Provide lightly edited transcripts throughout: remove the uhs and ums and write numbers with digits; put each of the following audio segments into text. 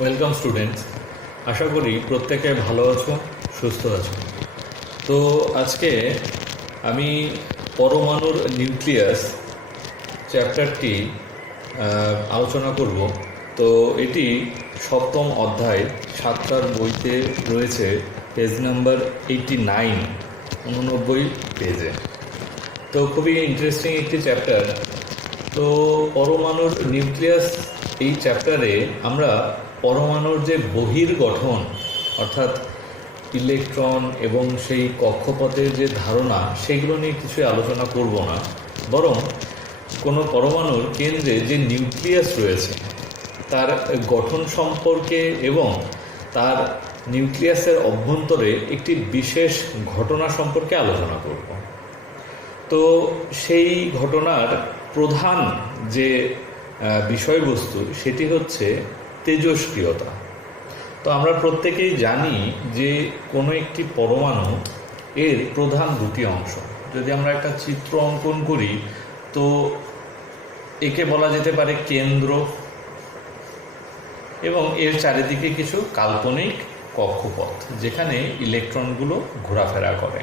Welcome students. আশা করি প্রত্যেকে ভালো আছো, সুস্থ আছো। তো আজকে আমি পরমাণুর নিউক্লিয়াস চ্যাপ্টারটি আলোচনা করব। তো এটি সপ্তম অধ্যায়, সাতটার বইতে রয়েছে, পেজ নাম্বার 89, 89 পেজে। তো খুবই ইন্টারেস্টিং একটি চ্যাপ্টার। তো পরমাণুর নিউক্লিয়াস এই চ্যাপ্টারে আমরা পরমাণুর যে বহির্গঠন, অর্থাৎ ইলেকট্রন এবং সেই কক্ষপথের যে ধারণা, সেগুলো নিয়ে কিছু আলোচনা করব না, বরং কোনো পরমাণুর কেন্দ্রে যে নিউক্লিয়াস রয়েছে তার গঠন সম্পর্কে এবং তার নিউক্লিয়াসের অভ্যন্তরে একটি বিশেষ ঘটনা সম্পর্কে আলোচনা করব। তো সেই ঘটনার প্রধান যে বিষয়বস্তু সেটি হচ্ছে তেজস্ক্রিয়তা। তো আমরা প্রত্যেকেই জানি যে কোনো একটি পরমাণু এর প্রধান দুটি অংশ। যদি আমরা একটা চিত্র অঙ্কন করি তো একে বলা যেতে পারে কেন্দ্র, এবং এর চারিদিকে কিছু কাল্পনিক কক্ষপথ যেখানে ইলেকট্রনগুলো ঘোরাফেরা করে।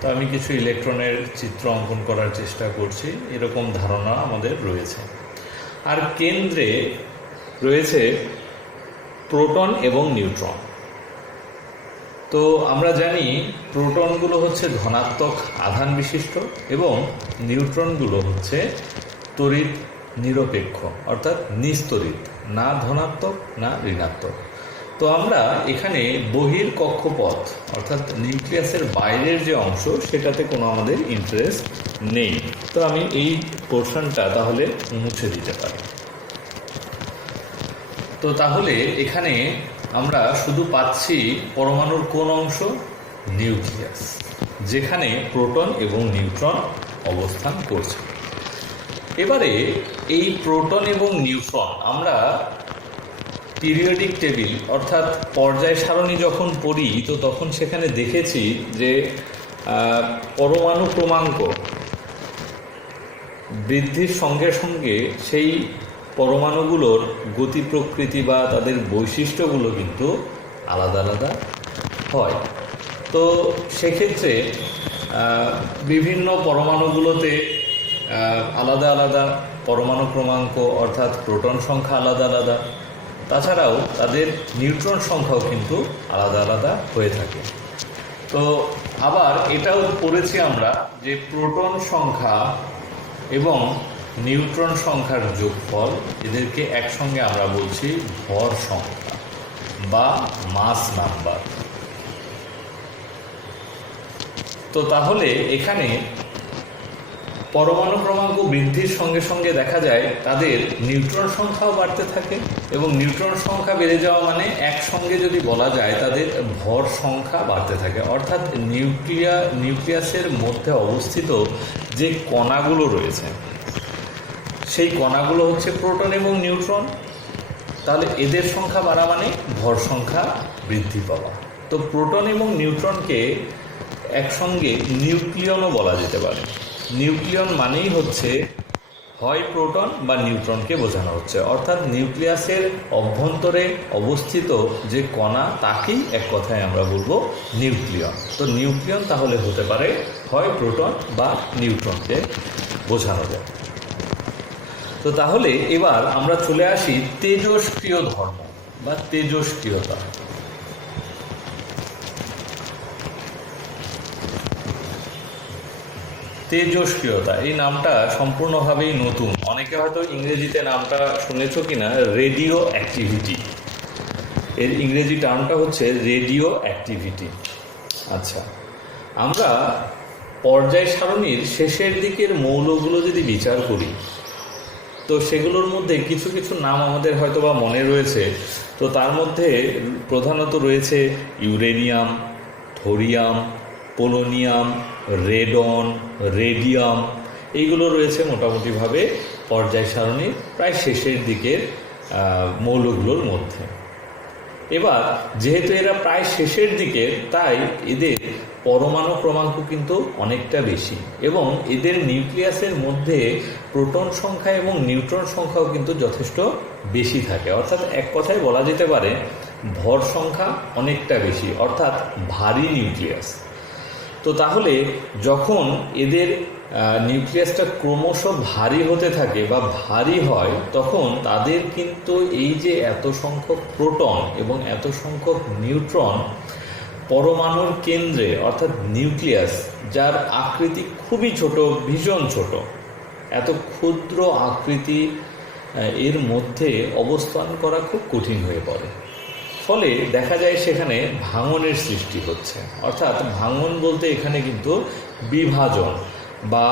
তো আমি কিছু ইলেকট্রনের চিত্র অঙ্কন করার চেষ্টা করছি, এরকম ধারণা আমাদের রয়েছে। আর কেন্দ্রে রয়েছে প্রোটন এবং নিউট্রন। তো আমরা জানি প্রোটনগুলো হচ্ছে ধনাত্মক আধান বিশিষ্ট এবং নিউট্রনগুলো হচ্ছে তড়িৎ নিরপেক্ষ, অর্থাৎ নিস্তড়িৎ, না ধনাত্মক না ঋণাত্মক। তো আমরা এখানে বহির কক্ষপথ অর্থাৎ নিউক্লিয়াসের বাইরের যে অংশ সেটাতে কোনো আমাদের ইন্টারেস্ট নেই। তো আমি এই পোর্শনটা তাহলে মুছে দিতে পারি। তো তাহলে এখানে আমরা শুধু পাচ্ছি পরমাণুর কোন অংশ? নিউক্লিয়াস, যেখানে প্রোটন এবং নিউট্রন অবস্থান করছে। এবারে এই প্রোটন এবং নিউট্রন আমরা পিরিয়ডিক টেবিল অর্থাৎ পর্যায় সারণী যখন পড়ি তো তখন সেখানে দেখেছি যে পরমাণু ক্রমাঙ্ক বৃদ্ধির সঙ্গে সঙ্গে সেই পরমাণুগুলোর গতি প্রকৃতি বা তাদের বৈশিষ্ট্যগুলো কিন্তু আলাদা আলাদা হয়। তো সেক্ষেত্রে বিভিন্ন পরমাণুগুলোতে আলাদা আলাদা পরমাণু ক্রমাঙ্ক অর্থাৎ প্রোটন সংখ্যা আলাদা আলাদা, তাছাড়াও তাদের নিউট্রন সংখ্যাও কিন্তু আলাদা আলাদা হয়ে থাকে। তো আবার এটাও পড়েছি আমরা যে প্রোটন সংখ্যা এবং নিউট্রন সংখ্যার যোগফল, এদেরকে একসঙ্গে আমরা বলছি ভর সংখ্যা বা মাস নাম্বার। তো তাহলে এখানে পরমাণু ক্রমাঙ্ক বৃদ্ধির সঙ্গে সঙ্গে দেখা যায় তাদের নিউট্রন সংখ্যাও বাড়তে থাকে, এবং নিউট্রন সংখ্যা বেড়ে যাওয়া মানে একসঙ্গে যদি বলা যায় তাদের ভর সংখ্যা বাড়তে থাকে। অর্থাৎ নিউক্লিয়াসের মধ্যে অবস্থিত যে কণাগুলো রয়েছে সেই কণাগুলো হচ্ছে প্রোটন এবং নিউট্রন। তাহলে এদের সংখ্যা বাড়া মানে ভর সংখ্যা বৃদ্ধি পাওয়া। তো প্রোটন এবং নিউট্রনকে একসঙ্গে নিউক্লিয়নও বলা যেতে পারে। নিউক্লিয়ন মানেই হচ্ছে হয় প্রোটন বা নিউট্রনকে বোঝানো হচ্ছে, অর্থাৎ নিউক্লিয়াসের অভ্যন্তরে অবস্থিত যে কণা তাকেই এক কথায় আমরা বলবো নিউক্লিয়ন। তো নিউক্লিয়ন তাহলে হতে পারে হয় প্রোটন বা নিউট্রনকে বোঝানো যায়। তো তাহলে এবার আমরা চলে আসি তেজস্ক্রিয় ধর্ম বা তেজস্ক্রিয়তা। তেজস্ক্রিয়তা এই নামটা সম্পূর্ণভাবেই নতুন। অনেকে হয়তো ইংরেজিতে নামটা শুনেছ কিনা, রেডিও অ্যাক্টিভিটি। এর ইংরেজি টার্মটা হচ্ছে রেডিও অ্যাক্টিভিটি। আচ্ছা, আমরা পর্যায় সারণীর শেষের দিকের মৌলগুলো যদি বিচার করি তো সেগুলোর মধ্যে কিছু কিছু নাম আমাদের হয়তো বা মনে রয়েছে। তো তার মধ্যে প্রধানত রয়েছে uranium, thorium, polonium, radon, radium. এইগুলো রয়েছে মোটামুটিভাবে পর্যায় সারণীর প্রায় শেষের দিকের মৌলগুলোর মধ্যে। এবার যেহেতু এরা প্রায় শেষের দিকে, তাই এদের পরমাণু ক্রমাঙ্ক কিন্তু অনেকটা বেশি এবং এদের নিউক্লিয়াসের মধ্যে প্রোটন সংখ্যা এবং নিউট্রন সংখ্যাও কিন্তু যথেষ্ট বেশি থাকে। অর্থাৎ এক কথায় বলা যেতে পারে ভর সংখ্যা অনেকটা বেশি, অর্থাৎ ভারী নিউক্লিয়াস। তো তাহলে যখন এদের নিউক্লিয়াসটা ক্রমশ ভারী হতে থাকে বা ভারী হয়, তখন তাদের কিন্তু এই যে এত সংখ্যক প্রোটন এবং এত সংখ্যক নিউট্রন পরমাণুর কেন্দ্রে অর্থাৎ নিউক্লিয়াস, যার আকৃতি খুবই ছোট, ভীষণ ছোট, এত ক্ষুদ্র আকৃতি এর মধ্যে অবস্থান করা খুব কঠিন হয়ে পড়ে। ফলে দেখা যায় সেখানে ভাঙনের সৃষ্টি হচ্ছে। অর্থাৎ ভাঙন বলতে এখানে কিন্তু বিভাজন বা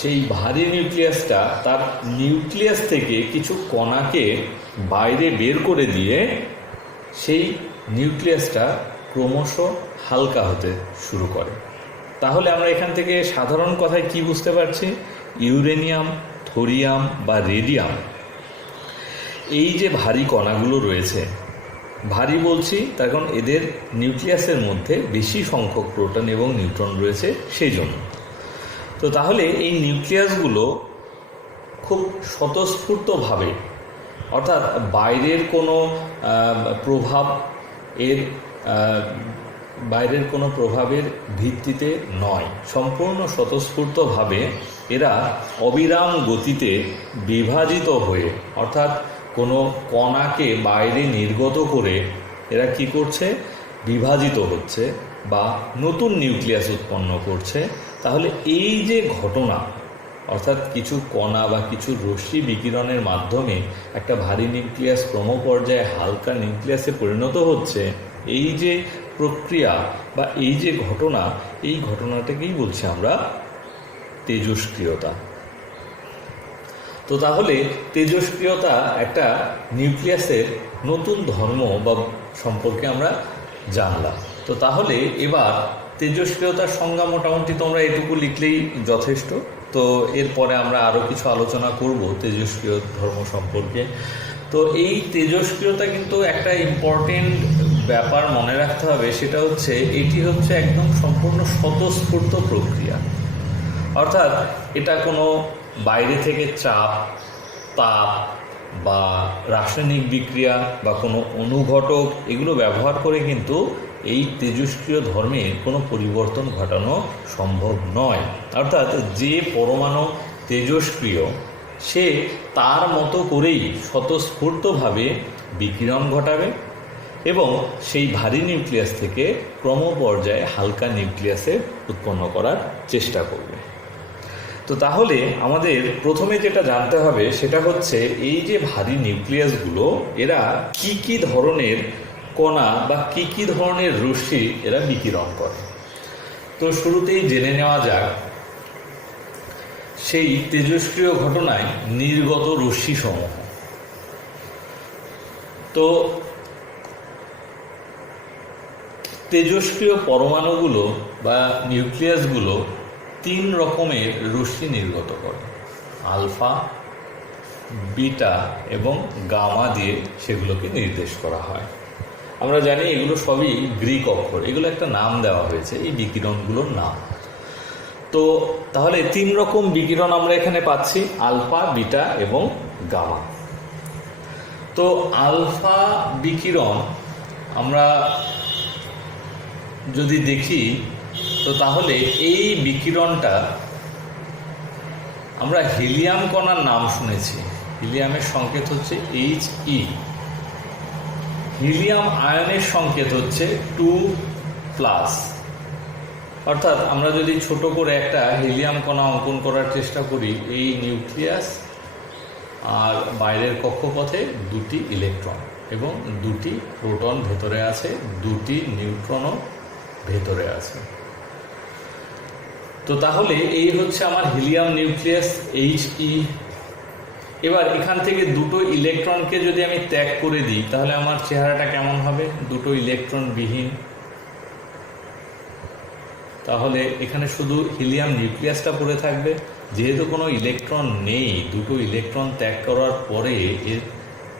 সেই ভারী নিউক্লিয়াসটা তার নিউক্লিয়াস থেকে কিছু কণাকে বাইরে বের করে দিয়ে সেই নিউক্লিয়াসটা ক্রমশ হালকা হতে শুরু করে। তাহলে আমরা এখান থেকে সাধারণ কথায় কি বুঝতে পারছি? ইউরেনিয়াম, থোরিয়াম বা রেডিয়াম, এই যে ভারী কণাগুলো রয়েছে, ভারী বলছি তার কারণ এদের নিউক্লিয়াসের মধ্যে বেশি সংখ্যক প্রোটন এবং নিউট্রন রয়েছে সেই জন্য। তো তাহলে এই নিউক্লিয়াসগুলো খুব স্বতঃস্ফূর্তভাবে, অর্থাৎ বাইরের কোনো প্রভাবের ভিত্তিতে নয়, সম্পূর্ণ স্বতঃস্ফূর্তভাবে এরা অবিরাম গতিতে বিভাজিত হয়ে, অর্থাৎ কোনো কণাকে বাইরে নির্গত করে এরা কি করছে? বিভাজিত হচ্ছে বা নতুন নিউক্লিয়াস উৎপন্ন করছে। তাহলে এই যে ঘটনা, অর্থাৎ কিছু কণা বা কিছু রশ্মি বিকিরণের মাধ্যমে একটা ভারী নিউক্লিয়াস ক্রমপর্যায়ে হালকা নিউক্লিয়াসে পরিণত হচ্ছে, এই যে প্রক্রিয়া বা এই যে ঘটনা, এই ঘটনাটাকেই বলছি আমরা তেজস্ক্রিয়তা। তো তাহলে তেজস্ক্রিয়তা একটা নিউক্লিয়াসের নতুন ধর্ম বা সম্পর্কে আমরা জানলাম। তো তাহলে এবার তেজস্ক্রিয়তার সংজ্ঞা মোটামুটি তোমরা এটুকু লিখলেই যথেষ্ট। তো এরপরে আমরা আরও কিছু আলোচনা করব তেজস্ক্রিয় ধর্ম সম্পর্কে। তো এই তেজস্ক্রিয়তা কিন্তু একটা ইম্পর্টেন্ট ব্যাপার মনে রাখতে হবে, সেটা হচ্ছে এটি হচ্ছে একদম সম্পূর্ণ স্বতঃস্ফূর্ত প্রক্রিয়া। অর্থাৎ এটা কোনো বাইরে থেকে চাপ, তাপ বা রাসায়নিক বিক্রিয়া বা কোনো অনুঘটক এগুলো ব্যবহার করে কিন্তু এই তেজস্ক্রিয় ধর্মের কোনো পরিবর্তন ঘটানো সম্ভব নয়। অর্থাৎ যে পরমাণু তেজস্ক্রিয় সে তার মতো করেই স্বতঃস্ফূর্তভাবে বিকিরণ ঘটাবে এবং সেই ভারী নিউক্লিয়াস থেকে ক্রমপর্যায়ে হালকা নিউক্লিয়াসে উৎপন্ন করার চেষ্টা করবে। তো তাহলে আমাদের প্রথমে যেটা জানতে হবে সেটা হচ্ছে এই যে ভারী নিউক্লিয়াসগুলো এরা কি কি ধরনের কণা বা কি কি ধরনের রশ্মি এরা বিকিরণ করে। তো শুরুতেই জেনে নেওয়া যাক সেই তেজস্ক্রিয় ঘটনায় নির্গত রশ্মি সমূহ। তো তেজস্ক্রিয় পরমাণুগুলো বা নিউক্লিয়াসগুলো তিন রকমের রশ্মি নির্গত করে, আলফা, বিটা এবং গামা দিয়ে সেগুলোকে নির্দেশ করা হয়। আমরা জানি এগুলো সবই গ্রিক অক্ষর, এগুলো একটা নাম দেওয়া হয়েছে এই বিকিরণগুলোর নাম। তো তাহলে তিন রকম বিকিরণ আমরা এখানে পাচ্ছি, আলফা, বিটা এবং গামা। তো আলফা বিকিরণ আমরা যদি দেখি তো তাহলে এই বিকিরণটা আমরা হিলিয়াম কণার নাম শুনেছি। হিলিয়ামের সংকেত হচ্ছে He, হিলিয়াম আয়নের সংকেত হচ্ছে 2+। অর্থাৎ আমরা যদি ছোট করে একটা হিলিয়াম কণা অঙ্কন করার চেষ্টা করি, এই নিউক্লিয়াস আর বাইরের কক্ষপথে দুটি ইলেকট্রন এবং দুটি প্রোটন ভেতরে আছে, দুটি নিউট্রনও ভেতরে আছে। তো তাহলে এই হচ্ছে আমার হিলিয়াম নিউক্লিয়াস He। এবার এখান থেকে দুটো ইলেকট্রনকে যদি আমি ত্যাগ করে দিই তাহলে আমার চেহারাটা কেমন হবে? দুটো ইলেকট্রন বিহীন। তাহলে এখানে শুধু হিলিয়াম নিউক্লিয়াসটা পড়ে থাকবে। যেহেতু কোনো ইলেকট্রন নেই, দুটো ইলেকট্রন ত্যাগ করার পরে এর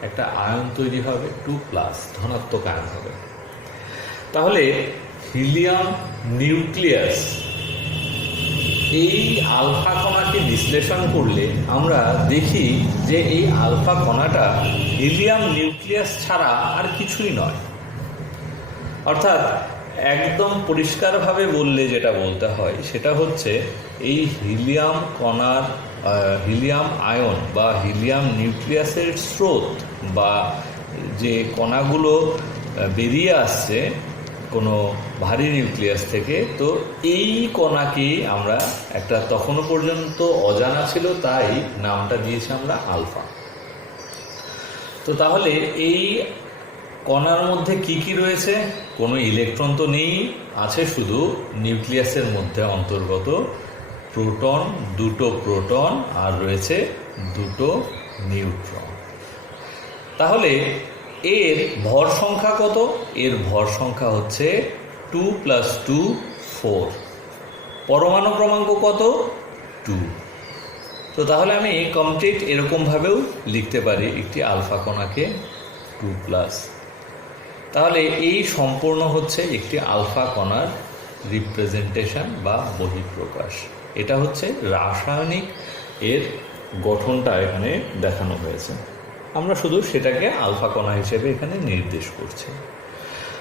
একটা আয়ন তৈরি হবে 2+, ধনাত্মক আয়ন হবে। তাহলে হিলিয়াম নিউক্লিয়াস এই আলফা কণাকে বিশ্লেষণ করলে আমরা দেখি যে এই আলফা কণাটা হিলিয়াম নিউক্লিয়াস ছাড়া আর কিছুই নয়। অর্থাৎ একদম পরিষ্কারভাবে বললে যেটা বলতে হয় সেটা হচ্ছে এই হিলিয়াম কণার হিলিয়াম আয়ন বা হিলিয়াম নিউক্লিয়াসের স্রোত বা যে কণাগুলো বেরিয়ে আসছে কোনো ভারী নিউক্লিয়াস থেকে, তো এই কণাকেই আমরা একটা তখনও পর্যন্ত অজানা ছিল তাই নামটা দিয়েছি আমরা আলফা। তো তাহলে এই কণার মধ্যে কি কি রয়েছে? কোনো ইলেকট্রন তো নেই, আছে শুধু নিউক্লিয়াসের মধ্যে অন্তর্গত প্রোটন, 2টো প্রোটন আর রয়েছে 2টো নিউট্রন। তাহলে এর ভর সংখ্যা কত? এর ভর সংখ্যা হচ্ছে 2 + 2 4। পরমাণু ক্রমাঙ্ক কত? 2। তো তাহলে আমি কমপ্লিট এরকমভাবেও লিখতে পারি একটি আলফা কণাকে 2+। তাহলে এই সম্পূর্ণ হচ্ছে একটি আলফা কণার রিপ্রেজেন্টেশন বা বহিঃপ্রকাশ। এটা হচ্ছে রাসায়নিক এর গঠনটা এখানে দেখানো হয়েছে, আমরা শুধু সেটাকে আলফা কণা হিসেবে এখানে নির্দেশ করছি।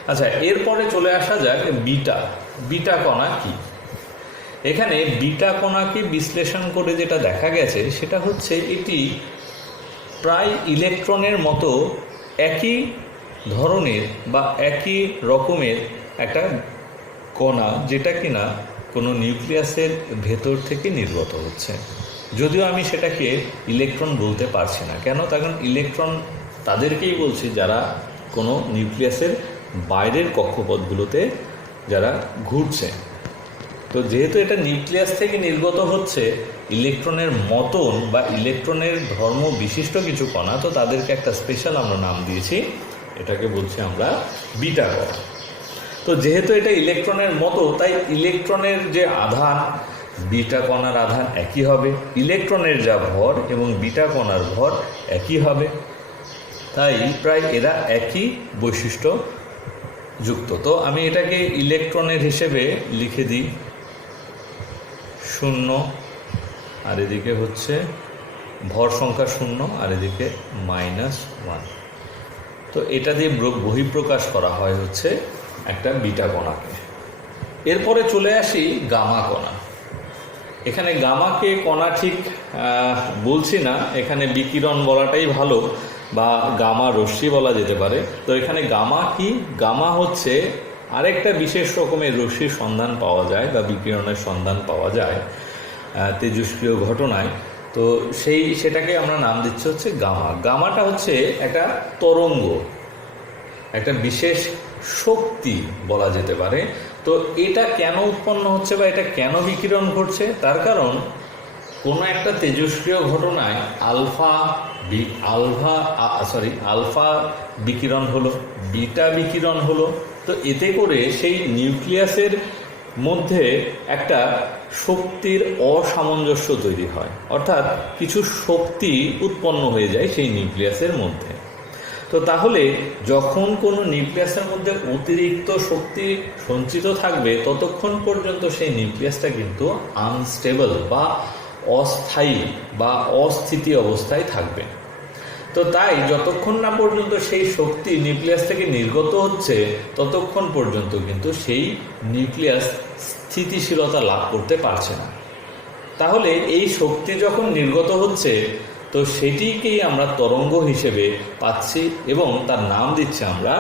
আচ্ছা, এরপরে চলে আসা যাক বিটা কণা কি। এখানে বিটা কণাকে বিশ্লেষণ করে যেটা দেখা গেছে সেটা হচ্ছে এটি প্রায় ইলেকট্রনের মতো একই ধরনের বা একই রকমের একটা কণা, যেটা কিনা কোনো নিউক্লিয়াসের ভেতর থেকে নির্গত হচ্ছে। যদিও আমি সেটাকে ইলেকট্রন বলতে পারছি না, কেন? কারণ ইলেকট্রন তাদেরকেই বলছি যারা কোনো নিউক্লিয়াসের বাইরের কক্ষপথগুলোতে যারা ঘুরছে। তো যেহেতু এটা নিউক্লিয়াস থেকে নির্গত হচ্ছে ইলেকট্রনের মতন বা ইলেকট্রনের ধর্ম বিশিষ্ট কিছু কণা, তো তাদেরকে একটা স্পেশাল আমরা নাম দিয়েছি, এটাকে বলছি আমরা বিটা কণা। তো যেহেতু এটা ইলেকট্রনের মতো, তাই ইলেকট্রনের যে আধান, বিটা কণার আধান একই হবে, ইলেকট্রনের যা ভর এবং বিটা কণার ভর একই হবে, তাই প্রায় এরা একই বৈশিষ্ট্য যুক্ত। তো আমি এটাকে ইলেকট্রনের হিসেবে লিখে দিই 0, আর এদিকে হচ্ছে ভর সংখ্যা 0, আর এদিকে -1। তো এটা দিয়ে বহিঃপ্রকাশ করা হয় হচ্ছে একটা বিটা কণাকে। এরপরে চলে আসি গামা কণা। এখানে গামাকে কণা ঠিক বলছি না, এখানে বিকিরণ বলাটাই ভালো, বা গামা রশ্মি বলা যেতে পারে। তো এখানে গামা কি? গামা হচ্ছে আরেকটা বিশেষ রকমের রশ্মির সন্ধান পাওয়া যায় বা বিকিরণের সন্ধান পাওয়া যায় তেজস্ক্রিয় ঘটনায়। তো সেটাকে আমরা নাম দিচ্ছি হচ্ছে গামা। গামাটা হচ্ছে একটা তরঙ্গ, একটা বিশেষ শক্তি বলা যেতে পারে। তো এটা কেন উৎপন্ন হচ্ছে বা এটা কেন বিকিরণ ঘটছে? তার কারণ কোনো একটা তেজস্ক্রিয় ঘটনায় আলফা বিকিরণ হলো, বিটা বিকিরণ হলো। তো এতে করে সেই নিউক্লিয়াসের মধ্যে একটা শক্তির অসামঞ্জস্য তৈরি হয়, অর্থাৎ কিছু শক্তি উৎপন্ন হয়ে যায় সেই নিউক্লিয়াসের মধ্যে। তো তাহলে যখন কোনো নিউক্লিয়াসের মধ্যে অতিরিক্ত শক্তি সঞ্চিত থাকবে ততক্ষণ পর্যন্ত সেই নিউক্লিয়াসটা কিন্তু আনস্টেবল বা অস্থায়ী বা অস্থিতি অবস্থায় থাকবে। তো তাই যতক্ষণ না পর্যন্ত সেই শক্তি নিউক্লিয়াস থেকে নির্গত হচ্ছে ততক্ষণ পর্যন্ত কিন্তু সেই নিউক্লিয়াস স্থিতিশীলতা লাভ করতে পারছে না। তাহলে এই শক্তি যখন নির্গত হচ্ছে তো সেটিকেই আমরা তরঙ্গ হিসেবে পাচ্ছি এবং তার নাম দিচ্ছি আমরা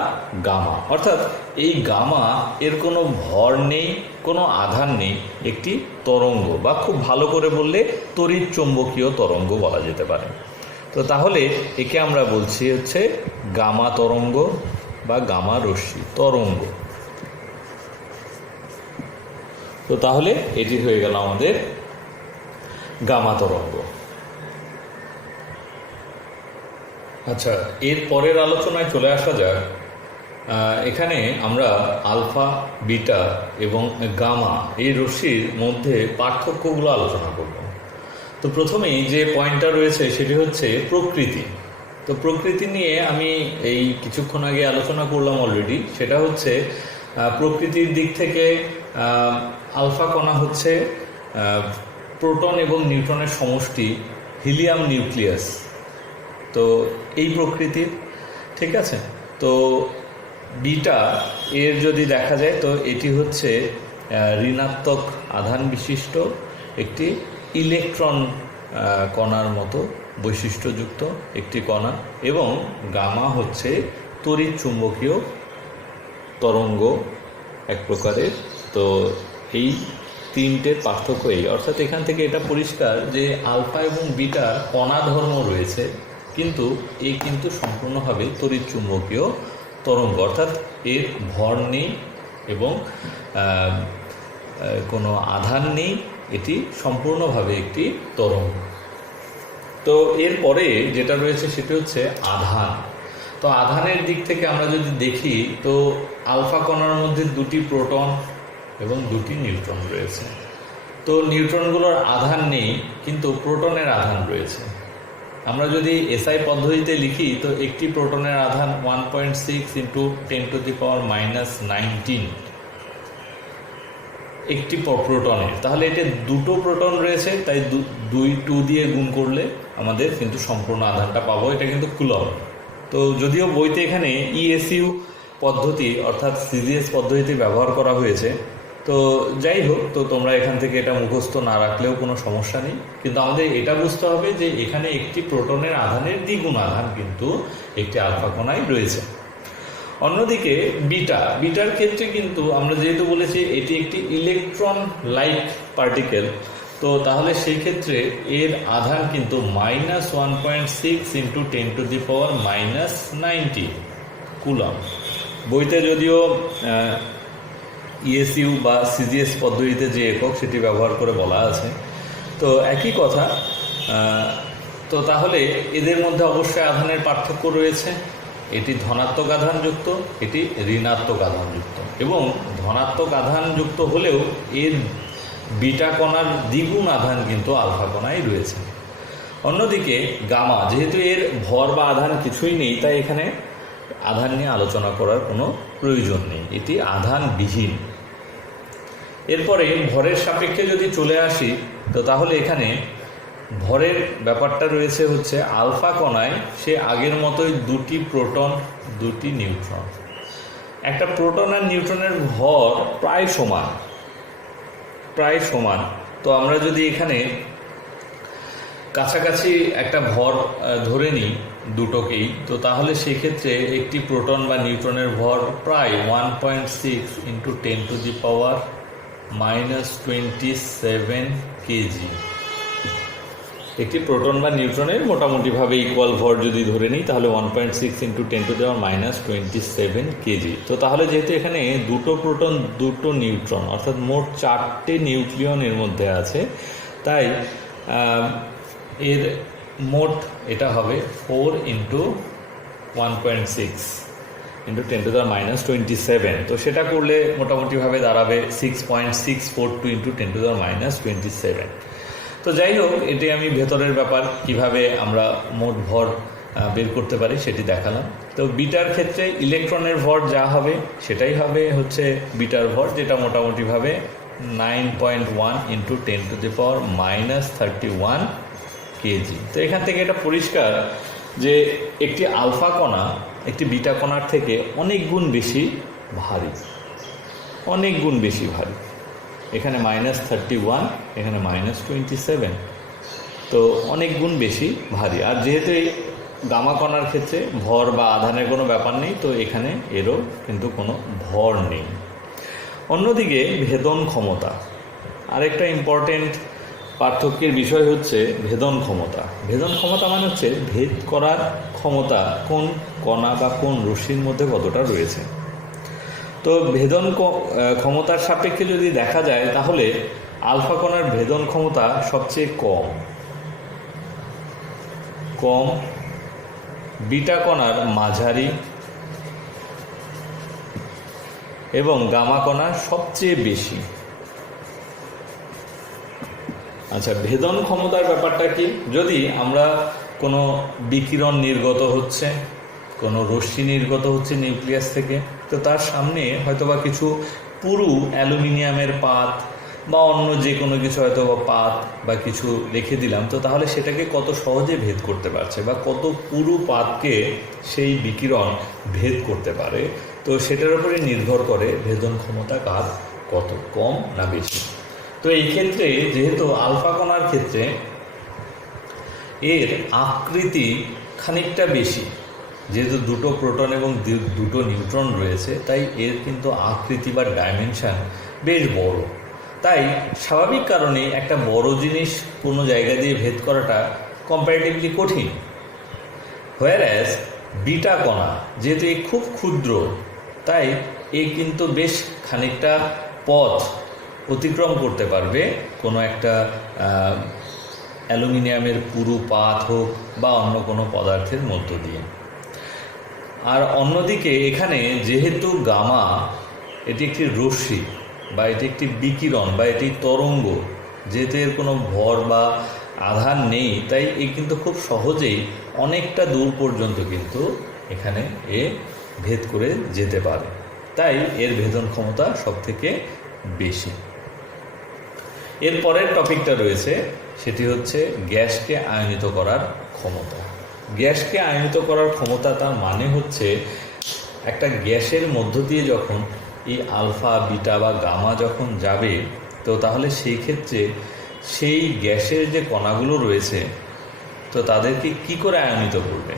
গামা। অর্থাৎ এই গামা এর কোনো ভর নেই, কোনো আধান নেই, একটি তরঙ্গ, বা খুব ভালো করে বললে তড়িৎ চৌম্বকীয় তরঙ্গ বলা যেতে পারে। তো তাহলে একে আমরা বলছি হচ্ছে গামা তরঙ্গ বা গামা রশ্মি তরঙ্গ। তো তাহলে এটি হয়ে গেল আমাদের গামা তরঙ্গ। আচ্ছা, এর পরের আলোচনায় চলে আসা যাক। এখানে আমরা আলফা, বিটা এবং গামা এই রশ্মির মধ্যে পার্থক্যগুলো আলোচনা করব। তো প্রথমেই যে পয়েন্টটা রয়েছে সেটি হচ্ছে প্রকৃতি। তো প্রকৃতি নিয়ে আমি এই কিছুক্ষণ আগে আলোচনা করলাম অলরেডি। সেটা হচ্ছে প্রকৃতির দিক থেকে আলফা কণা হচ্ছে প্রোটন এবং নিউট্রনের সমষ্টি, হিলিয়াম নিউক্লিয়াস। তো এই প্রকৃতির, ঠিক আছে। তো বিটা এর যদি দেখা যায় তো এটি হচ্ছে ঋণাত্মক আধান বিশিষ্ট একটি ইলেকট্রন কণার মতো বৈশিষ্ট্যযুক্ত একটি কণা, এবং গামা হচ্ছে তড়িৎ চুম্বকীয় তরঙ্গ এক প্রকারের। তো এই তিনটের পার্থক্য এই, অর্থাৎ এখান থেকে এটা পরিষ্কার যে আলফা এবং বিটার কণা ধর্ম রয়েছে, কিন্তু এ কিন্তু সম্পূর্ণভাবে তড়িৎ চুম্বকীয় তরঙ্গ, অর্থাৎ এর ভর নেই এবং কোনো আধান নেই, এটি সম্পূর্ণভাবে একটি তরঙ্গ। তো এরপরে যেটা রয়েছে সেটি হচ্ছে আধান। তো আধানের দিক থেকে আমরা যদি দেখি তো আলফা কণার মধ্যে দুটি প্রোটন এবং দুটি নিউট্রন রয়েছে। তো নিউট্রনগুলোর আধান নেই, কিন্তু প্রোটনের আধান রয়েছে। আমরা যদি এসআই পদ্ধতিতে লিখি তো একটি প্রোটনের আধান 1.6 ইন্টু 10⁻⁻19 একটি প্রোটনের। তাহলে এতে দুটো প্রোটন রয়েছে, তাই 2 দিয়ে গুণ করলে আমাদের কিন্তু সম্পূর্ণ আধানটা পাবো। এটা কিন্তু কুলম্ব। তো যদিও বইতে এখানে ইএসইউ পদ্ধতি অর্থাৎ সিজিএস পদ্ধতি ব্যবহার করা হয়েছে, তো যাই হোক, তো তোমরা এখান থেকে এটা মুখস্থ না রাখলেও কোনো সমস্যা নেই। কিন্তু আমাদের এটা বুঝতে হবে যে এখানে একটি প্রোটনের আধানের দ্বিগুণ আধান কিন্তু একটি আলফা কণায় রয়েছে। অন্যদিকে বিটার ক্ষেত্রে কিন্তু আমরা যেহেতু বলেছি এটি একটি ইলেকট্রন লাইক পার্টিকেল, তো তাহলে সেই ক্ষেত্রে এর আধান কিন্তু -1.6 ইন্টু 10⁻⁻90 কুলম্ব। বইতে যদিও ইএসইউ বা সিজিএস পদ্ধতিতে যে একক সেটি ব্যবহার করে বলা আছে, তো একই কথা। তো তাহলে এদের মধ্যে অবশ্যই আধানের পার্থক্য রয়েছে। এটি ধনাত্মক আধানযুক্ত, এটি ঋণাত্মক আধানযুক্ত, এবং ধনাত্মক আধানযুক্ত হলেও এর বিটা কণার দ্বিগুণ আধান কিন্তু আলফা কণায় রয়েছে। অন্যদিকে গামা, যেহেতু এর ভর বা আধান কিছুই নেই, তাই এখানে আধান নিয়ে আলোচনা করার কোনো প্রয়োজন নেই, এটি আধানবিহীন। এরপরে ভরের সাপেক্ষে যদি চলে আসি তো তাহলে এখানে ভরের ব্যাপারটা রয়েছে হচ্ছে আলফা কণায় সে আগের মতোই দুটি প্রোটন দুটি নিউট্রন। একটা প্রোটন আর নিউট্রনের ভর প্রায় সমান। তো আমরা যদি এখানে কাছাকাছি একটা ভর ধরে নিই দুটোকেই, তো তাহলে সেক্ষেত্রে একটি প্রোটন বা নিউট্রনের ভর প্রায় 1.6 ইন্টু 10⁻⁻27 কেজি। একটি প্রোটন বা নিউট্রনের মোটামুটিভাবে ইকুয়াল ভর যদি ধরে নিই তাহলে 1.6 ইন্টু 10⁻⁻27 কেজি। তো তাহলে যেহেতু এখানে দুটো প্রোটন দুটো নিউট্রন অর্থাৎ মোট 4টে নিউক্লিয়ন এর মধ্যে আছে, তাই এর মোট এটা হবে 4 ইন্টু 1.6 ইন্টু 10⁻⁻27। তো সেটা করলে মোটামুটিভাবে দাঁড়াবে 6.642 ইন্টু 10⁻⁻27। তো যাই হোক, এটি আমি ভেতরের ব্যাপার কিভাবে আমরা মোট ভর বের করতে পারি সেটি দেখালাম। তো বিটার ক্ষেত্রে ইলেকট্রনের ভর যা হবে সেটাই হবে হচ্ছে বিটার ভর, যেটা মোটামুটিভাবে 9.1 ইন্টু 10⁻31 কেজি। তো এখান থেকে এটা পরিষ্কার যে একটি আলফা কণা একটি বিটা কণার থেকে অনেক গুণ বেশি ভারী। এখানে -31, এখানে -27, তো অনেক গুণ বেশি ভারী। আর যেহেতু এই গামা কণার ক্ষেত্রে ভর বা আধানের কোনো ব্যাপার নেই, তো এখানে এরও কিন্তু কোনো ভর নেই। অন্যদিকে ভেদন ক্ষমতা, আরেকটা ইম্পর্টেন্ট পার্থক্যের বিষয় হচ্ছে ভেদন ক্ষমতা। ভেদন ক্ষমতা মানে হচ্ছে ভেদ করার ক্ষমতা কোন কণা বা কোন রশ্মির মধ্যে কতটা রয়েছে। তো ভেদন ক্ষমতার সাপেক্ষে যদি দেখা যায় তাহলে আলফা কণার ভেদন ক্ষমতা সবচেয়ে কম, বিটা কণার মাঝারি এবং গামা কণার সবচেয়ে বেশি। আচ্ছা, ভেদন ক্ষমতার ব্যাপারটা কি? যদি আমরা কোনো বিকিরণ নির্গত হচ্ছে, কোনো রশ্মি নির্গত হচ্ছে নিউক্লিয়াস থেকে, তো তার সামনে হয়তোবা কিছু পুরু অ্যালুমিনিয়ামের পাত বা অন্য যে কোনো কিছু হয়তো বা পাত বা কিছু রেখে দিলাম, তো তাহলে সেটাকে কত সহজে ভেদ করতে পারছে বা কত পুরু পাতকে সেই বিকিরণ ভেদ করতে পারে, তো সেটার উপরে নির্ভর করে ভেদন ক্ষমতা কার কত, কম না বেশি। তো এই ক্ষেত্রে যেহেতু আলফা কণার ক্ষেত্রে এর আকৃতি খানিকটা বেশি, যেহেতু দুটো প্রোটন এবং দুটো নিউট্রন রয়েছে, তাই এর কিন্তু আকৃতি বা ডাইমেনশান বেশ বড়। তাই স্বাভাবিক কারণে একটা বড় জিনিস কোনো জায়গা দিয়ে ভেদ করাটা কম্প্যারেটিভলি কঠিন। হোয়ারঅ্যাজ বিটা কণা যেহেতু এ খুব ক্ষুদ্র, তাই এ কিন্তু বেশ খানিকটা পথ অতিক্রম করতে পারবে কোনো একটা অ্যালুমিনিয়ামের পুরু পাত হোক বা অন্য কোনো পদার্থের মধ্য দিয়ে। আর অন্যদিকে এখানে যেহেতু গামা এটি একটি রশ্মি বা এটি একটি বিকিরণ বা এটি তরঙ্গ, যেহেতু এর কোনো ভর বা আধান নেই, তাই এ কিন্তু খুব সহজেই অনেকটা দূর পর্যন্ত কিন্তু এখানে এ ভেদ করে যেতে পারে, তাই এর ভেদন ক্ষমতা সবথেকে বেশি। এর পরের টপিকটা রয়েছে, সেটি হচ্ছে গ্যাসকে আয়নিত করার ক্ষমতা। গ্যাসকে আয়নিত করার ক্ষমতা তার মানে হচ্ছে একটা গ্যাসের মধ্য দিয়ে যখন এই আলফা বিটা বা গামা যখন যাবে, তো তাহলে সেই ক্ষেত্রে সেই গ্যাসের যে কণাগুলো রয়েছে, তো তাদেরকে কি করে আয়নিত করবে?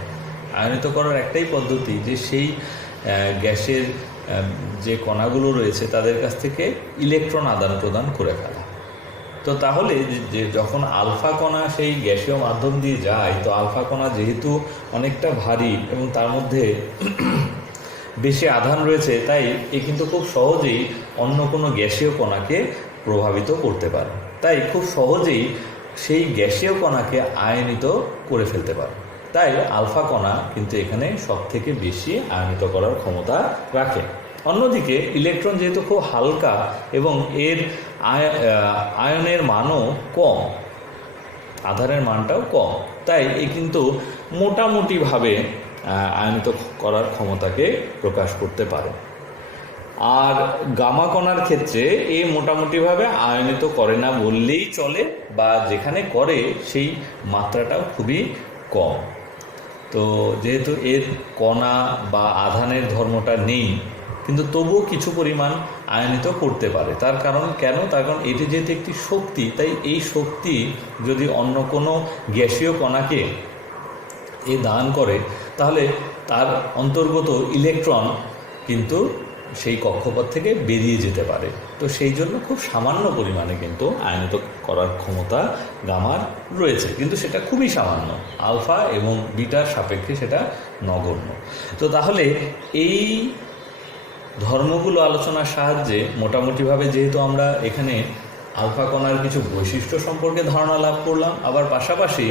আয়নিত করার একটাই পদ্ধতি যে সেই গ্যাসের যে কণাগুলো রয়েছে তাদের কাছ থেকে ইলেকট্রন আদান প্রদান করে ফেলা। তো তাহলে যে যখন আলফা কণা সেই গ্যাসীয় মাধ্যম দিয়ে যায়, তো আলফা কণা যেহেতু অনেকটা ভারী এবং তার মধ্যে বেশি আধান রয়েছে, তাই এ কিন্তু খুব সহজেই অন্য কোনো গ্যাসীয় কণাকে প্রভাবিত করতে পারে, তাই খুব সহজেই সেই গ্যাসীয় কণাকে আয়নিত করে ফেলতে পারে। তাই আলফা কণা কিন্তু এখানে সবথেকে বেশি আয়নিত করার ক্ষমতা রাখে। অন্যদিকে ইলেকট্রন যেহেতু খুব হালকা এবং এর আয়নের মানও কম, আধারের মানটাও কম, তাই এ কিন্তু মোটামুটিভাবে আয়নিত করার ক্ষমতাকে প্রকাশ করতে পারে। আর গামা কণার ক্ষেত্রে এ মোটামুটিভাবে আয়নিত করে না বললেই চলে, বা যেখানে করে সেই মাত্রাটাও খুবই কম। তো যেহেতু এর কণা বা আধানের ধর্মটা নেই, কিন্তু তবুও কিছু পরিমাণ আয়নিত করতে পারে। তার কারণ কেন? তার কারণ এটি যেহেতু একটি শক্তি, তাই এই শক্তি যদি অন্য কোনো গ্যাসীয় কণাকে এ দান করে, তাহলে তার অন্তর্গত ইলেকট্রন কিন্তু সেই কক্ষপথ থেকে বেরিয়ে যেতে পারে। তো সেই জন্য খুব সামান্য পরিমাণে কিন্তু আয়নিত করার ক্ষমতা গামার রয়েছে, কিন্তু সেটা খুবই সামান্য, আলফা এবং বিটার সাপেক্ষে সেটা নগণ্য। তো তাহলে এই ধর্মগুলো আলোচনার সাহায্যে মোটামুটিভাবে যেহেতু আমরা এখানে আলফা কণার কিছু বৈশিষ্ট্য সম্পর্কে ধারণা লাভ করলাম, আবার পাশাপাশি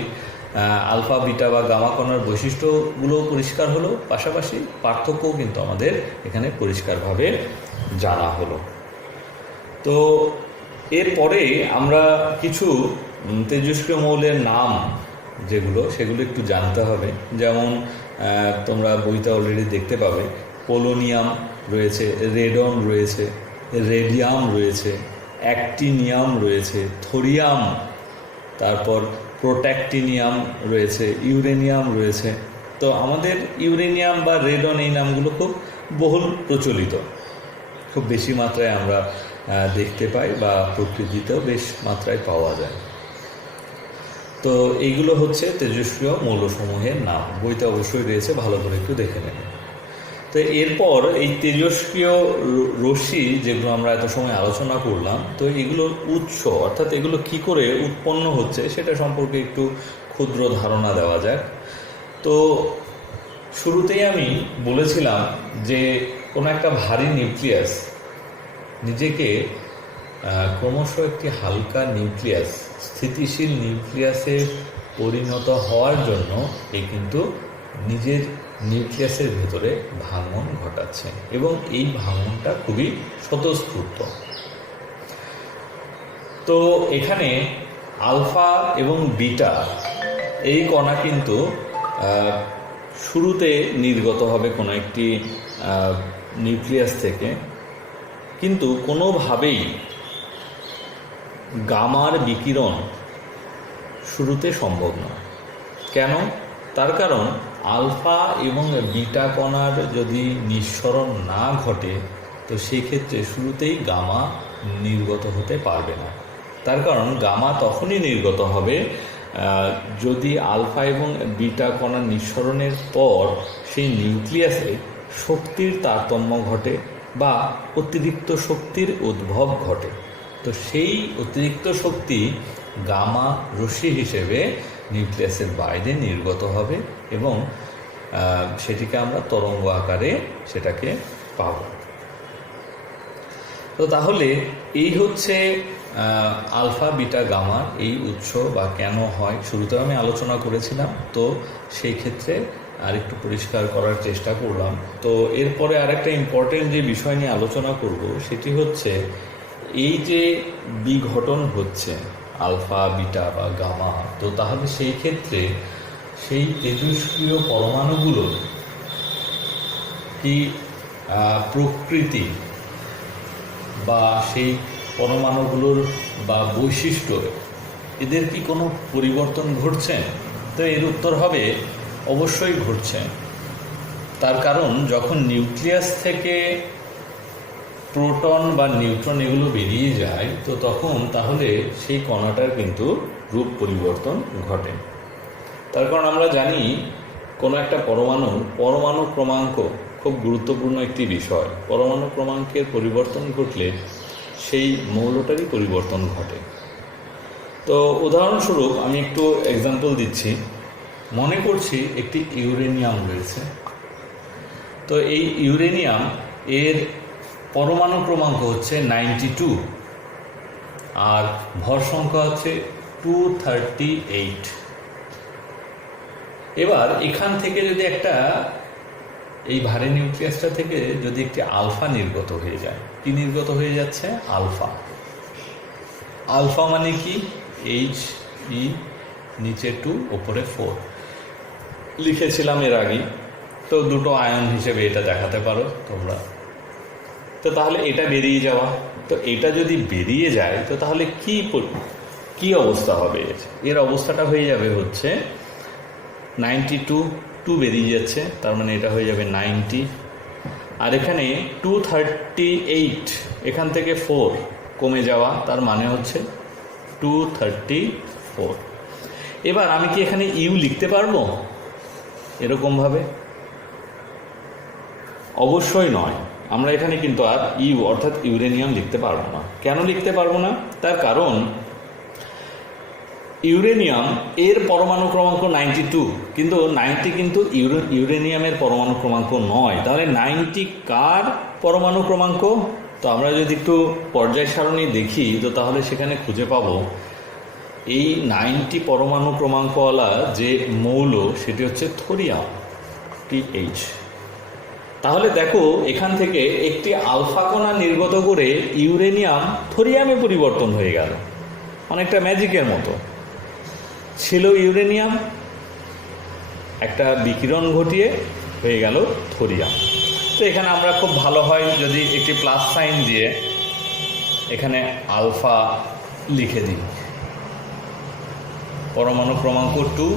আলফা বিটা বা গামা কণার বৈশিষ্ট্যগুলোও পরিষ্কার হলো, পাশাপাশি পার্থক্যও কিন্তু আমাদের এখানে পরিষ্কারভাবে জানা হলো। তো এরপরে আমরা কিছু তেজস্ক্রিয় মৌলের নাম যেগুলো, সেগুলো একটু জানতে হবে। যেমন তোমরা বইতে অলরেডি দেখতে পাবে, পোলোনিয়াম রয়েছে, রেডন রয়েছে, রেডিয়াম রয়েছে, অ্যাক্টিনিয়াম রয়েছে, থোরিয়াম, তারপর প্রোট্যাক্টিনিয়াম রয়েছে, ইউরেনিয়াম রয়েছে। তো আমাদের ইউরেনিয়াম বা রেডন এই নামগুলো খুব বহুল প্রচলিত, খুব বেশি মাত্রায় আমরা দেখতে পাই বা প্রকৃতিতেও বেশ মাত্রায় পাওয়া যায়। তো এইগুলো হচ্ছে তেজস্ক্রিয় মৌলসমূহের নাম, বইতে অবশ্যই রয়েছে, ভালো করে একটু দেখে নেবেন। তো এরপর এই তেজস্ক্রিয় রশ্মি যেগুলো আমরা এত সময় আলোচনা করলাম, তো এগুলোর উৎস অর্থাৎ এগুলো কি করে উৎপন্ন হচ্ছে সেটা সম্পর্কে একটু ক্ষুদ্র ধারণা দেওয়া যাক। তো শুরুতেই আমি বলেছিলাম যে কোনো একটা ভারী নিউক্লিয়াস নিজেকে ক্রমশ একটি হালকা নিউক্লিয়াস, স্থিতিশীল নিউক্লিয়াসে পরিণত হওয়ার জন্য এ কিন্তু নিজের নিউক্লিয়াসের ভেতরে ভাঙন ঘটাচ্ছে, এবং এই ভাঙনটা খুবই স্বতঃস্ফূর্ত। তো এখানে আলফা এবং বিটা এই কণা কিন্তু শুরুতে নির্গত হবে কোনো একটি নিউক্লিয়াস থেকে, কিন্তু কোনোভাবেই গামার বিকিরণ শুরুতে সম্ভব নয়। কেন? তার কারণ আলফা এবং বিটা কণার যদি নিঃসরণ না ঘটে, তো সেই ক্ষেত্রে শুরুতেই গামা নির্গত হতে পারবে না। তার কারণ গামা তখনই নির্গত হবে যদি আলফা এবং বিটা কণার নিঃসরণের পর সেই নিউক্লিয়াসে শক্তির তারতম্য ঘটে বা অতিরিক্ত শক্তির উদ্ভব ঘটে। তো সেই অতিরিক্ত শক্তি গামা রশ্মি হিসেবে নিউক্লিয়াসের বাইরে নির্গত হবে এবং সেটিকে আমরা তরঙ্গ আকারে সেটাকে পাব। তো তাহলে এই হচ্ছে আলফা বিটা গামা এই উৎস বা কেন হয়, শুরুতে আমি আলোচনা করেছিলাম। তো সেই ক্ষেত্রে আরেকটু পরিষ্কার করার চেষ্টা করলাম। তো এরপরে আরেকটা ইম্পর্টেন্ট যে বিষয় নিয়ে আলোচনা করব সেটি হচ্ছে এই যে বিঘটন হচ্ছে আলফা বিটা বা গামা, তো তাহলে সেই ক্ষেত্রে সেই তেজস্ক্রিয় পরমাণুগুলো কি প্রকৃতি বা সেই পরমাণুগুলোর বা বৈশিষ্ট্য এদের কি কোনো পরিবর্তন ঘটছে? তো এর উত্তর হবে অবশ্যই ঘটছে। তার কারণ যখন নিউক্লিয়াস থেকে প্রোটন বা নিউট্রন এগুলো বেরিয়ে যায়, তো তখন তাহলে সেই কণাটার কিন্তু রূপ পরিবর্তন ঘটে। তার কারণ আমরা জানি কোনো একটা পরমাণু ক্রমাঙ্ক খুব গুরুত্বপূর্ণ একটি বিষয়। পরমাণু ক্রমাঙ্কের পরিবর্তন ঘটলে সেই মৌলটারই পরিবর্তন ঘটে। তো উদাহরণস্বরূপ আমি একটু এক্সাম্পল দিচ্ছি। মনে করছি একটি ইউরেনিয়াম রয়েছে। তো এই ইউরেনিয়াম এর পরমাণু ক্রমাঙ্ক হচ্ছে 92 আর ভর সংখ্যা হচ্ছে 238। এবার এখান থেকে যদি একটা এই ভারী নিউক্লিয়াসটা থেকে যদি একটি আলফা নির্গত হয়ে যায়, কি নির্গত হয়ে যাচ্ছে? আলফা। আলফা মানে কি? এইচ ই নিচে 2 ওপরে 4 লিখেছিলাম এর আগে। তো দুটো আয়ন হিসেবে এটা দেখাতে পারো তোমরা। তো তাহলে এটা বেরিয়ে যাওয়া, তো এটা যদি বেরিয়ে যায় তো তাহলে কি অবস্থা হবে? এর অবস্থাটা হয়ে যাবে হচ্ছে 92, 2 বেরিয়ে যাচ্ছে, তার মানে এটা হয়ে যাবে 90। আর এখানে 238, এখান থেকে 4 কমে যাওয়া, তার মানে হচ্ছে 234। এবার আমি কি এখানে ইউ লিখতে পারবো এরকমভাবে? অবশ্যই নয়। আমরা এখানে কিন্তু আর ইউ অর্থাৎ ইউরেনিয়াম লিখতে পারবো না। কেন লিখতে পারবো না? তার কারণ ইউরেনিয়াম এর পরমাণু ক্রমাঙ্ক 92, কিন্তু 90 কিন্তু ইউরেনিয়ামের পরমাণু ক্রমাঙ্ক নয়। তাহলে 90 কার পরমাণু ক্রমাঙ্ক? তো আমরা যদি একটু পর্যায় সারণী দেখি, তো তাহলে সেখানে খুঁজে পাবো এই 90 পরমাণু ক্রমাঙ্কওয়ালা যে মৌল সেটি হচ্ছে থোরিয়াম, TH। তাহলে দেখো এখান থেকে একটি আলফা কণা নির্গত করে ইউরেনিয়াম থোরিয়ামে পরিবর্তন হয়ে গেল, অনেকটা ম্যাজিকের মতো। ছিল ইউরেনিয়াম, একটা বিকিরণ ঘটিয়ে হয়ে গেল থোরিয়াম। তো এখানে আমরা খুব ভালো হয় যদি একটি প্লাস সাইন দিয়ে এখানে আলফা লিখে দিই, পরমাণু ক্রমাঙ্ক 2,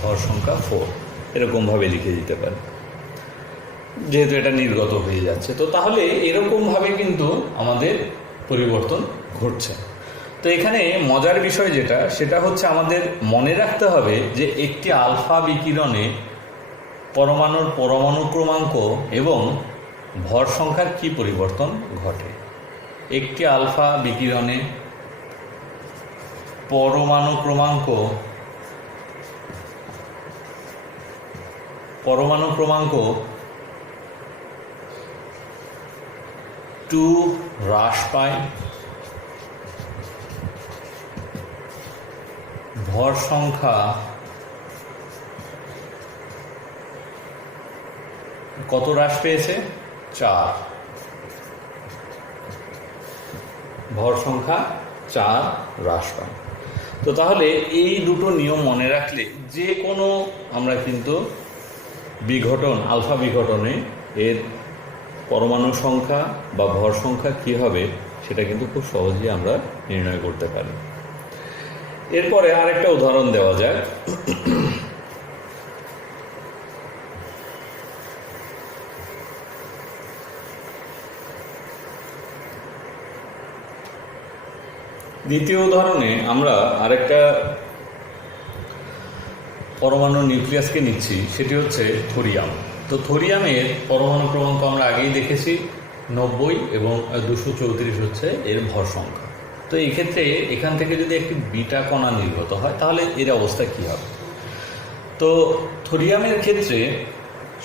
ভর সংখ্যা 4, এরকমভাবে লিখে দিতে পারি, যেহেতু এটা নির্গত হয়ে যাচ্ছে। তো তাহলে এরকমভাবে কিন্তু আমাদের পরিবর্তন ঘটছে। তো এখানে মজার বিষয় যেটা, সেটা হচ্ছে আমাদের মনে রাখতে হবে যে একটি আলফা বিকিরণে পরমাণুর পরমাণু ক্রমাঙ্ক এবং ভর সংখ্যার কি পরিবর্তন ঘটে। একটি আলফা বিকিরণে পরমাণু ক্রমাঙ্ক 2 হ্রাস পায়, ভর সংখ্যা কত হ্রাস পেয়েছে? 4। ভর সংখ্যা 4 হ্রাস পায়। তো তাহলে এই দুটো নিয়ম মনে রাখলে যে কোনো আমরা কিন্তু বিঘটন, আলফা বিঘটনে এর পরমাণু সংখ্যা বা ভর সংখ্যা কী হবে সেটা কিন্তু খুব সহজেই আমরা নির্ণয় করতে পারি। এরপরে আরেকটা উদাহরণ দেওয়া যাক। দ্বিতীয় উদাহরণে আমরা আরেকটা পরমাণু নিউক্লিয়াসকে নিচ্ছি, সেটি হচ্ছে থোরিয়াম। তো থোরিয়ামের পরমাণু ক্রমাঙ্ক আমরা আগেই দেখেছি 90 এবং 234 হচ্ছে এর ভর সংখ্যা। তো এই ক্ষেত্রে এখান থেকে যদি একটি বিটা কণা নির্গত হয় তাহলে এর অবস্থা কী হবে? তো থোরিয়ামের ক্ষেত্রে,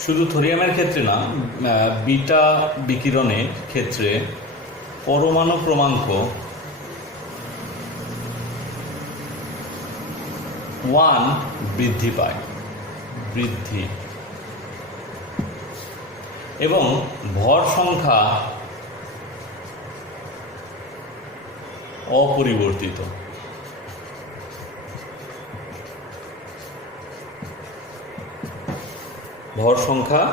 শুধু থোরিয়ামের ক্ষেত্রে না, বিটা বিকিরণের ক্ষেত্রে পরমাণু ক্রমাঙ্ক 1 বৃদ্ধি পায়, এবং ভর সংখ্যা অপরিবর্তিত। ভর সংখ্যা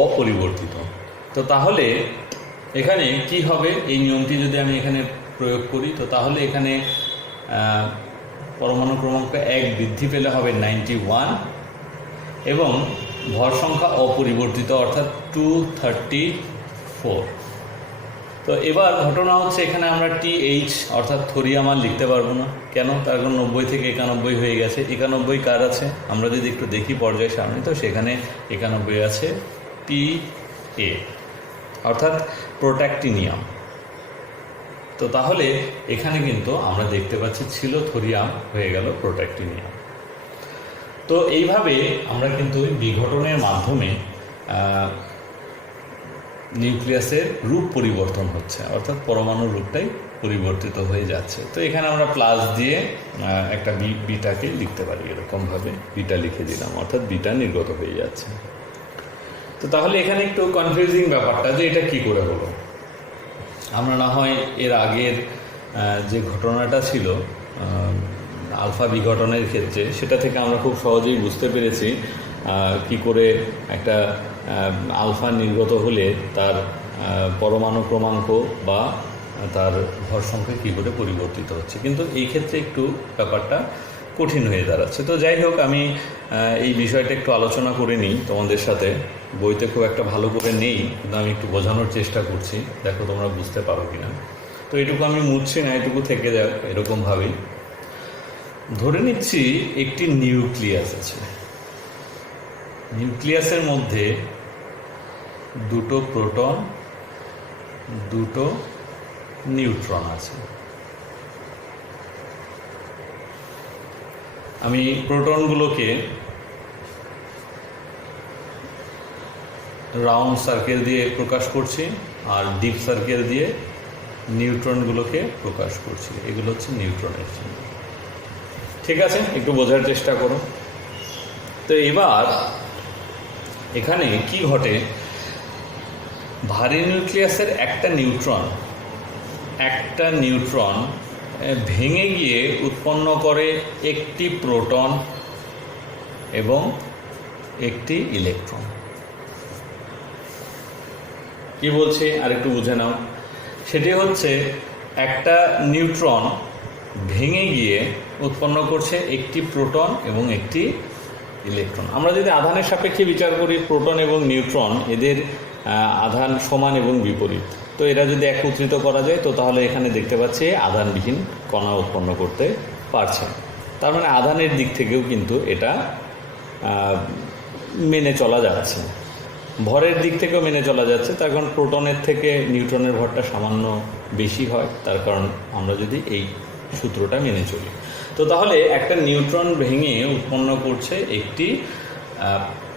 অপরিবর্তিত। তো তাহলে এখানে কি হবে? এই নিয়মটি যদি আমি এখানে প্রয়োগ করি, তো তাহলে এখানে পরমাণু ক্রমাঙ্ক 1 বৃদ্ধি পেলে হবে 91, এবং ভর সংখ্যা অপরিবর্তিত অর্থাৎ 234। তো এবার ঘটনা হচ্ছে এখানে আমরা TH অর্থাৎ থোরিয়াম আর লিখতে পারবো না। কেন? তার কারণ 90 থেকে 91 হয়ে গেছে। 91 কার আছে? আমরা যদি একটু দেখি পর্যায়ের সামনে, তো সেখানে 91 আছে TA অর্থাৎ প্রোট্যাক্টিনিয়াম। তো তাহলে এখানে কিন্তু আমরা দেখতে পাচ্ছি ছিল থোরিয়াম, হয়ে গেল প্রোট্যাক্টিনিয়াম। তো এইভাবে আমরা কিন্তু বিঘটনের মাধ্যমে নিউক্লিয়াসের রূপ পরিবর্তন হচ্ছে, অর্থাৎ পরমাণুর রূপটাই পরিবর্তিত হয়ে যাচ্ছে। তো এখানে আমরা প্লাস দিয়ে একটা বিটাকে লিখতে পারি, এরকমভাবে বিটা লিখে দিলাম, অর্থাৎ বিটা নির্গত হয়ে যাচ্ছে। তো তাহলে এখানে একটু কনফিউজিং ব্যাপারটা যে এটা কি করে হলো। আমরা না হয় এর আগের যে ঘটনাটা ছিল আলফা বিঘটনের ক্ষেত্রে, সেটা থেকে আমরা খুব সহজেই বুঝতে পেরেছি কি করে একটা আলফা নির্গত হলে তার পরমাণু ক্রমাঙ্ক বা তার ভর সংখ্যা কী করে পরিবর্তিত হচ্ছে। কিন্তু এই ক্ষেত্রে একটু ব্যাপারটা কঠিন হয়ে দাঁড়াচ্ছে। তো যাই হোক, আমি এই বিষয়টা একটু আলোচনা করে নিই তোমাদের সাথে। বইতে খুব একটা ভালো করে নেই, কিন্তু আমি একটু বোঝানোর চেষ্টা করছি, দেখো তোমরা বুঝতে পারো কিনা। তো এটুকু আমি মুছছি না, এটুকু থেকে যাক এরকমভাবেই। ধরে নিচ্ছি একটি নিউক্লিয়াস আছে, নিউক্লিয়াসের মধ্যে দুটো প্রোটন, দুটো নিউট্রন আছে। আমি প্রোটনগুলোকে রাউন্ড সার্কেল দিয়ে প্রকাশ করছি, আর ডিপ সার্কেল দিয়ে নিউট্রনগুলোকে প্রকাশ করছি। এগুলো হচ্ছে নিউট্রনের চিহ্ন। ঠিক আছে, একটু বোঝার চেষ্টা করো। তো এবার এখানে কি ঘটে, ভারী নিউক্লিয়াসের একটা নিউট্রন ভেঙে গিয়ে উৎপন্ন করে একটি প্রোটন এবং একটি ইলেকট্রন। কি বলছে আর একটু বুঝে নাও। সেটি হচ্ছে একটা নিউট্রন ভেঙে গিয়ে উৎপন্ন করছে একটি প্রোটন এবং একটি ইলেকট্রন। আমরা যদি আধানের সাপেক্ষে বিচার করি, প্রোটন এবং নিউট্রন এদের আধান সমান এবং বিপরীত। তো এরা যদি একত্রিত করা যায়, তো তাহলে এখানে দেখতে পাচ্ছি আধানবিহীন কণা উৎপন্ন করতে পারছে। তার মানে আধানের দিক থেকেও কিন্তু এটা মেনে চলা যাচ্ছে, ভরের দিক থেকেও মেনে চলা যাচ্ছে। তার কারণ প্রোটনের থেকে নিউট্রনের ভরটা সামান্য বেশি হয়, তার কারণ আমরা যদি এই সূত্রটা মেনে চলি। তো তাহলে একটা নিউট্রন ভেঙে উৎপন্ন করছে একটি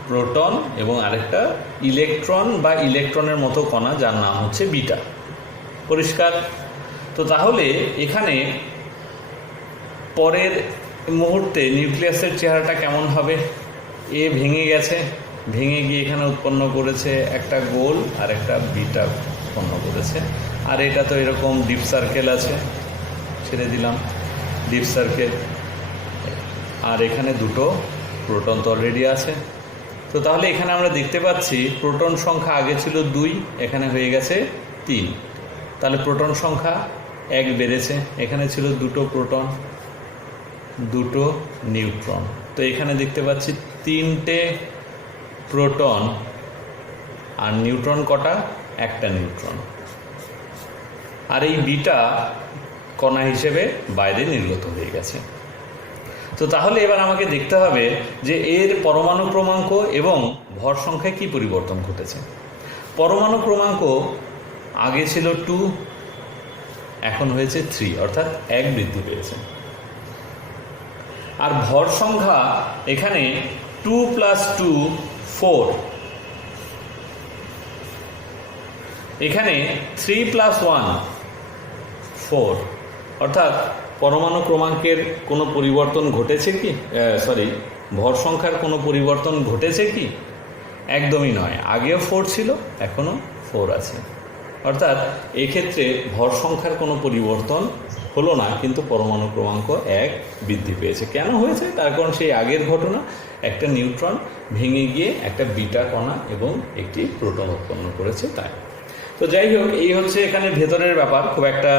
প্রোটন এবং আরেকটা ইলেকট্রন বা ইলেকট্রনের মতো কণা, যার নাম হচ্ছে বিটা। পরিষ্কার? তো তাহলে এখানে পরের মুহূর্তে নিউক্লিয়াসের চেহারাটা কেমন হবে? এ ভেঙে গেছে, ভেঙে গিয়ে এখানে উৎপন্ন করেছে একটা গোল আর একটা বিটা উৎপন্ন করেছে। আর এটা তো এরকম ডিপ সার্কেল আছে, ছেড়ে দিলাম, ডিপ সার্কেল, আর এখানে দুটো প্রোটন তো অলরেডি আছে। তো তাহলে এখানে আমরা দেখতে পাচ্ছি প্রোটন সংখ্যা আগে ছিল 2, এখানে হয়ে গেছে 3। তাহলে প্রোটন সংখ্যা 1 বেড়েছে। এখানে ছিল 2 প্রোটন 2 নিউট্রন, তো এখানে দেখতে পাচ্ছি 3টে প্রোটন, আর নিউট্রন কটা? 1টা নিউট্রন। আর এই বিটা কণা হিসেবে বাইরে নির্গত হয়ে গেছে। তো তাহলে এবার আমাকে দেখতে হবে যে এর পরমাণু ক্রমাঙ্ক এবং ভর সংখ্যায় কি পরিবর্তন ঘটেছে। পরমাণু ক্রমাঙ্ক আগে ছিল 2, এখন হয়েছে 3, অর্থাৎ 1 বৃদ্ধি পেয়েছে। আর ভর সংখ্যা এখানে 2 + 2 4, এখানে 3 + 1 4, অর্থাৎ পরমাণু ক্রমাঙ্কের কোনো পরিবর্তন ঘটেছে কি? ভর সংখ্যার কোনো পরিবর্তন ঘটেছে কি? একদমই নয়। আগেও 4 ছিল, এখনও 4 আছে। অর্থাৎ এক্ষেত্রে ভর সংখ্যার কোনো পরিবর্তন হলো না, কিন্তু পরমাণু ক্রমাঙ্ক 1 বৃদ্ধি পেয়েছে। কেন হয়েছে? তার কারণ সেই আগের ঘটনা, একটা নিউট্রন ভেঙে গিয়ে একটা বিটা কণা এবং একটি প্রোটন উৎপন্ন করেছে, তাই। তো যাই হোক, এই হচ্ছে এখানে ভেতরের ব্যাপার। খুব একটা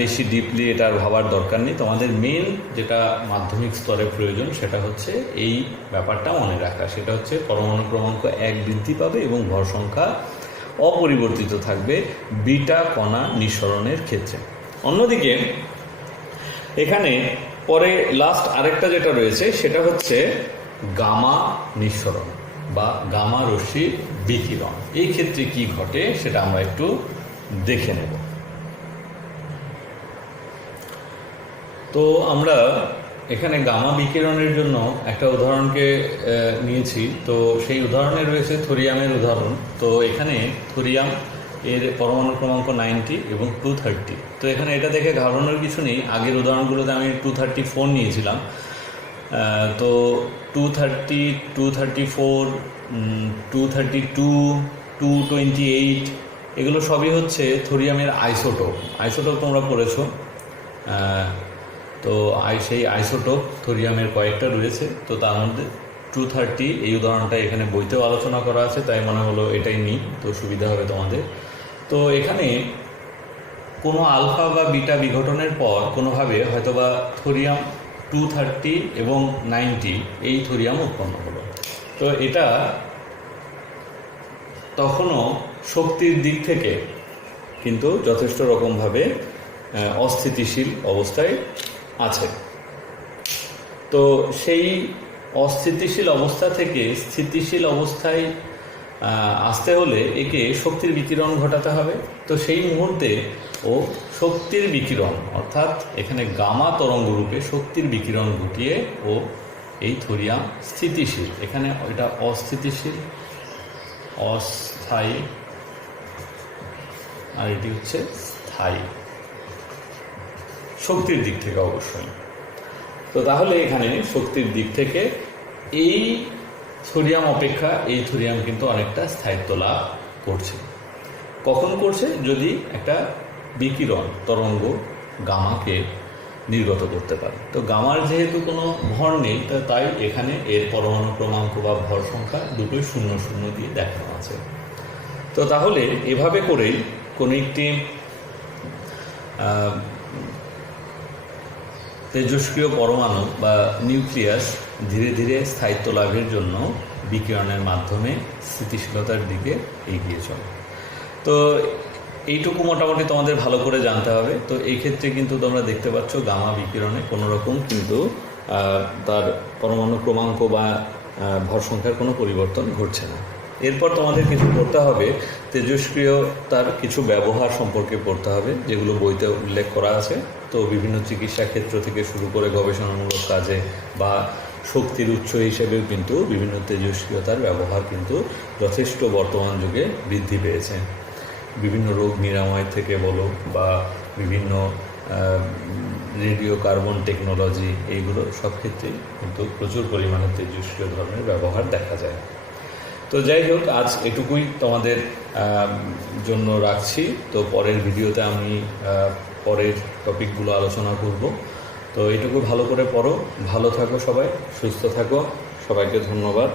বেশি ডিপলি এটার ভাবার দরকার নেই। তোমাদের মেন যেটা মাধ্যমিক স্তরে প্রয়োজন সেটা হচ্ছে এই ব্যাপারটা মনে রাখা। সেটা হচ্ছে পরমাণু ক্রমাঙ্ক 1 বৃদ্ধি পাবে এবং ভর সংখ্যা অপরিবর্তিত থাকবে বিটা কণা নিঃসরণের ক্ষেত্রে। অন্যদিকে এখানে পরে লাস্ট আরেকটা যেটা রয়েছে সেটা হচ্ছে গামা নিঃসরণ বা গামা রশ্মির বিকিরণ। এই ক্ষেত্রে কি ঘটে সেটা আমরা একটু দেখে নেব। তো আমরা এখানে গামা বিকিরণের জন্য একটা উদাহরণকে নিয়েছি। তো সেই উদাহরণে রয়েছে থোরিয়ামের উদাহরণ। তো এখানে থোরিয়াম এর পরমাণু ক্রমাঙ্ক 90 এবং 230। তো এখানে এটা দেখে ঘাবড়ানোর কিছু নেই। আগের উদাহরণগুলোতে আমি 234 নিয়েছিলাম। তো 230, 234, 232, 228 এগুলো সবই হচ্ছে থোরিয়ামের আইসোটোপ। আইসোটোপ তোমরা পড়েছো। তো সেই আইসোটোপ থোরিয়ামের কয়েকটা রয়েছে। তো তার মধ্যে 230 এই উদাহরণটা এখানে বইতেও আলোচনা করা আছে, তাই মনে হলো এটাই নিই, তো সুবিধা হবে তোমাদের। তো এখানে কোনো আলফা বা বিটা বিঘটনের পর কোনোভাবে হয়তোবা থোরিয়াম 230 এবং 90 এই থোরিয়াম উৎপন্ন হলো। তো এটা তখনও শক্তির দিক থেকে কিন্তু যথেষ্ট রকমভাবে অস্থিতিশীল অবস্থায় আছে। তো সেই অস্থিতিশীল অবস্থা থেকে স্থিতিশীল অবস্থায় আসতে হলে একে শক্তির বিকিরণ ঘটাতে হবে। তো সেই মুহূর্তে ও শক্তির বিকিরণ, অর্থাৎ এখানে গামা তরঙ্গরূপে শক্তির বিকিরণ ঘটিয়ে ও এই থোরিয়াম স্থিতিশীল, এখানে এটা অস্থিতিশীল, অস্থায়ী, আর এটি হচ্ছে স্থায়ী শক্তির দিক থেকে অবশ্যই। তো তাহলে এখানে শক্তির দিক থেকে এই থোরিয়াম অপেক্ষা এই থোরিয়াম কিন্তু অনেকটা স্থায়িত্ব লাভ করছে। কখন করছে? যদি একটা বিকিরণ তরঙ্গ গামাকে নির্গত করতে পারে। তো গামার যেহেতু কোনো ভর নেই, তাই এখানে এর পরমাণু ক্রমাঙ্ক বা ভর সংখ্যা দুটোই 0 দিয়ে দেখানো আছে। তো তাহলে এভাবে করেই কোনো একটি তেজস্ক্রিয় পরমাণু বা নিউক্লিয়াস ধীরে ধীরে স্থায়িত্ব লাভের জন্য বিকিরণের মাধ্যমে স্থিতিশীলতার দিকে এগিয়ে চলে। তো এইটুকু মোটামুটি তোমাদের ভালো করে জানতে হবে। তো এই ক্ষেত্রে কিন্তু তোমরা দেখতে পাচ্ছ গামা বিকিরণে কোনো রকম কিন্তু তার পরমাণু ক্রমাঙ্ক বা ভর সংখ্যার কোনো পরিবর্তন ঘটছে না। এরপর তোমাদের কিছু পড়তে হবে, তেজস্ক্রিয়তার কিছু ব্যবহার সম্পর্কে পড়তে হবে, যেগুলো বইতে উল্লেখ করা আছে। তো বিভিন্ন চিকিৎসা ক্ষেত্র থেকে শুরু করে গবেষণামূলক কাজে বা শক্তির উৎস হিসেবেও কিন্তু বিভিন্ন তেজস্ক্রিয়তার ব্যবহার কিন্তু যথেষ্ট বর্তমান যুগে বৃদ্ধি পেয়েছে। বিভিন্ন রোগ নিরাময় থেকে বলো বা বিভিন্ন রেডিও কার্বন টেকনোলজি, এইগুলো সব ক্ষেত্রেই কিন্তু প্রচুর পরিমাণে তেজস্ক্রিয় ধরনের ব্যবহার দেখা যায়। তো যাই হোক, আজ এটুকুই তোমাদের জন্য রাখছি। তো পরের ভিডিওতে আমি পরের টপিকগুলো আলোচনা করব। তো এইটুকু ভালো করে পড়ো, ভালো থাকো সবাই, সুস্থ থাকো, সবাইকে ধন্যবাদ।